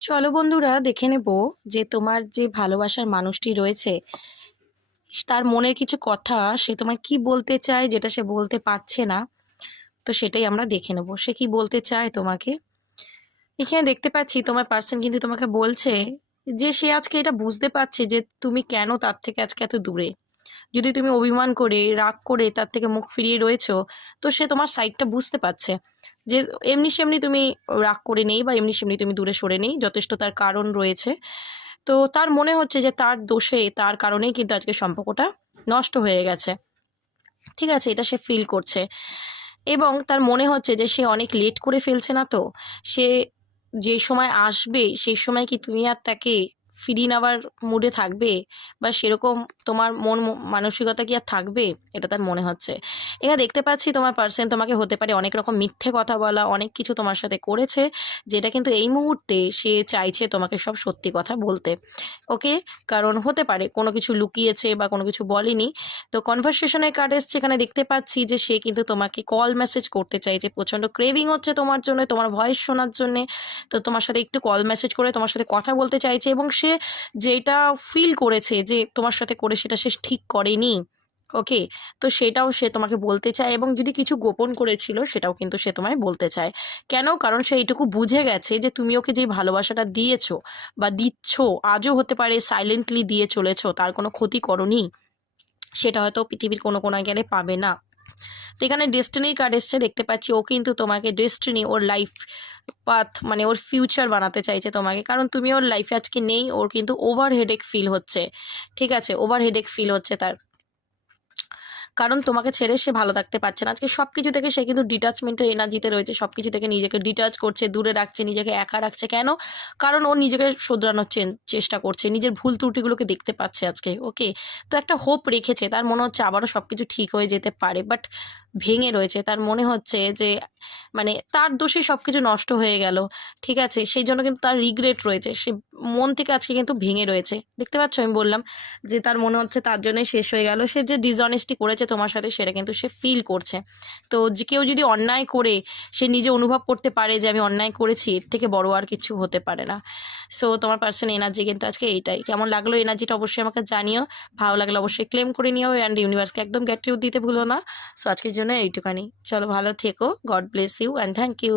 চলো বন্ধুরা দেখে নেব যে তোমার যে ভালোবাসার মানুষটি রয়েছে তার মনের কিছু কথা সে তোমায় কি বলতে চায় যেটা সে বলতে পারছে না। তো সেটাই আমরা দেখে নেব সে কি বলতে চায় তোমাকে। এখানে দেখতে পাচ্ছি তোমার পার্সন কিন্তু তোমাকে বলছে যে সে আজকে এটা বুঝতে পারছে যে তুমি কেন তার থেকে আজকে এত দূরে। যদি তুমি অভিমান করে রাগ করে তার থেকে মুখ ফিরিয়ে রয়েছো, তো সে তোমার সাইডটা বুঝতে পারছে যে এমনি সেমনি তুমি রাগ করে নেই বা এমনি সেমনি তুমি দূরে সরে নেই, যথেষ্ট তার কারণ রয়েছে। তো তার মনে হচ্ছে যে তার দোষে তার কারণেই কিন্তু আজকে সম্পর্কটা নষ্ট হয়ে গেছে। ঠিক আছে, এটা সে ফিল করছে এবং তার মনে হচ্ছে যে সে অনেক লেট করে ফেলছে না। তো সে যে সময় আসবে সেই সময় কি তুমি আর তাকে ফিরিয়ে নেওয়ার মুডে থাকবে বা সেরকম তোমার মানসিকতা কি আর থাকবে, এটা তার মনে হচ্ছে। এখানে দেখতে পাচ্ছি তোমার পার্সন তোমাকে হতে পারে অনেক রকম মিথ্যে কথা বলা, অনেক কিছু তোমার সাথে করেছে, যেটা কিন্তু এই মুহূর্তে সে চাইছে তোমাকে সব সত্যি কথা বলতে। ওকে, কারণ হতে পারে কোনো কিছু লুকিয়েছে বা কোনো কিছু বলেনি। তো কনভারসেশনের কার্ড এসছে, এখানে দেখতে পাচ্ছি যে সে কিন্তু তোমাকে কল মেসেজ করতে চাইছে, প্রচন্ড ক্রেভিং হচ্ছে তোমার জন্য, তোমার ভয়েস শোনার জন্য। তো তোমার সাথে একটু কল মেসেজ করে তোমার সাথে কথা বলতে চাইছে এবং সে যেটা ফিল করেছে যে তোমার সাথে করে সেটা সে ঠিক করেনি। ওকে, তো সেটাও সে তোমাকে বলতে চায় এবং যদি কিছু গোপন করেছিল সেটাও কিন্তু সে তোমায় বলতে চায়। কেন? কারণ সে এইটুকু বুঝে গেছে যে তুমি ওকে যে ভালোবাসাটা দিয়েছো বা দিচ্ছ, আজও হতে পারে সাইলেন্টলি দিয়ে চলেছো, তার কোনো ক্ষতি করনি, সেটা হয়তো পৃথিবীর কোনো কোনায় গেলে পাবে না। তো এখানে ডেস্টিনির কার্ড এসছে, দেখতে পাচ্ছি ও কিন্তু তোমাকে ডেস্টিনি, ওর লাইফ পাথ মানে ওর ফিউচার বানাতে চাইছে তোমাকে, কারণ তুমি ওর লাইফে আজকে নেই। ওর কিন্তু ওভার হেডেক ফিল হচ্ছে। ঠিক আছে, ওভার হেডেক ফিল হচ্ছে তার, কারণ তোমাকে ছেড়ে সে ভালো থাকতে পারছে না। আজকে সবকিছু থেকে সে কিন্তু ডিটাচমেন্টের এনার্জিতে রয়েছে, সবকিছু থেকে নিজেকে ডিটাচ করছে, দূরে রাখছে, নিজেকে একা রাখছে। কেন? কারণ ও নিজেকে শোধরানোর চেষ্টা করছে, নিজের ভুল ত্রুটিগুলোকে দেখতে পাচ্ছে আজকে। ওকে, তো একটা হোপ রেখেছে, তার মনে হচ্ছে আবারও সবকিছু ঠিক হয়ে যেতে পারে, বাট ভেঙে রয়েছে। তার মনে হচ্ছে যে মানে তার দোষে সবকিছু নষ্ট হয়ে গেল। ঠিক আছে, সেই জন্য কিন্তু তার রিগ্রেট রয়েছে, সে মন থেকে আজকে কিন্তু ভেঙে রয়েছে। দেখতে পাচ্ছ, আমি বললাম যে তার মনে হচ্ছে তার জন্যই শেষ হয়ে গেল। সে যে ডিসঅনেস্টি করেছে তোমার সাথে সেটা কিন্তু সে ফিল করছে। তো যে কেউ যদি অন্যায় করে সে নিজে অনুভব করতে পারে যে আমি অন্যায় করেছি, এর থেকে বড় আর কিছু হতে পারে না। সো তোমার পার্সন এনার্জি কিন্তু আজকে এইটাই। কেমন লাগলো এনার্জিটা অবশ্যই আমাকে জানিও। ভালো লাগলে অবশ্যই ক্লেম করে নিও অ্যান্ড ইউনিভার্সকে একদম গ্র্যাটিটিউড দিতে ভুলো না। সো আজকের জন্য এইটুখানি। চলো, ভালো থেকো, God bless you and thank you.